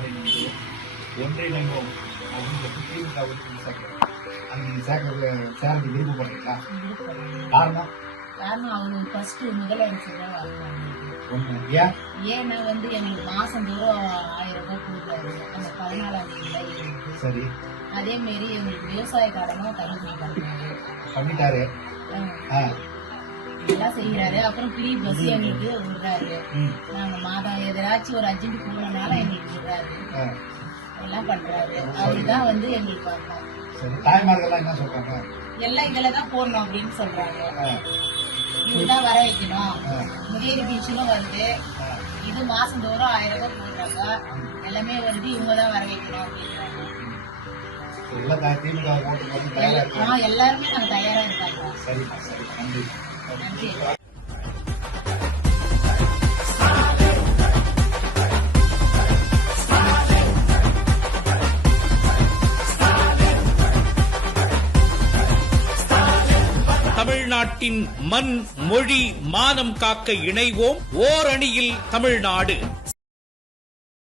ஸ்டாலின் வந்து ஒன்றிணைவோம் அப்படின்னு திமுக உறுப்பினர் சேர்க்கிறார். அது நீங்க சேர்ந்து விருப்பப்படுறீங்களா? காரணம் காரணம் அவரு ஃபர்ஸ்ட் முதலமைச்சர் தான் வரணும். ஒண்ணு ஏன் ஏன்னா வந்து எங்களுக்கு மாசந்தோறும் 1000 ரூபாய் கொடுக்குறாரு அந்த 14ஆம் தேதியில எங்களுக்கு. சரி அதே மாரி எங்களுக்கு விவசாய கடனும் தள்ளுபடி பண்றாரு. பண்ணிட்டாரு. ஆ, இதெல்லாம் செய்யறாரு. அப்புறம் ஃப்ரீ பஸ் எங்களுக்கு விடுறாரு. ம், நாங்க மாதம் எதாச்சும் ஒரு அர்ஜென்ட் போனனால எங்களுக்கு விடுறாரு. ஆ, எல்லாம் பண்றாரு. அதுதான் வந்து எங்களுக்கு வரணும். சரி. தாய்மார்கள்லாம் என்ன சொல்றாங்க? எல்லாம் இதுல தான் போடணும் அப்படின்னு சொல்றாங்க. ஆ, இதுதான் வர வைக்கணும். ஆ, முதியோர் பென்ஷனும் வருது. ஆ, இது மாசந்தோறும் 1000 ரூபாய் போடுறாங்க. எல்லாமே வருது. இவங்க தான் வர வைக்கணும் அப்படின்றாங்க. எல்லாம் திமுக ஓட்டு போட்டு தயாரா இருக்காங்க. எல்லாருமே நாங்க தயாரா இருக்காங்க. சரிம்மா, சரி, நன்றி. நன்றி. தமிழ்நாட்டின் மண், மொழி, மானம் காக்க இணைவோம். ஓர் அணியில் தமிழ்நாடு.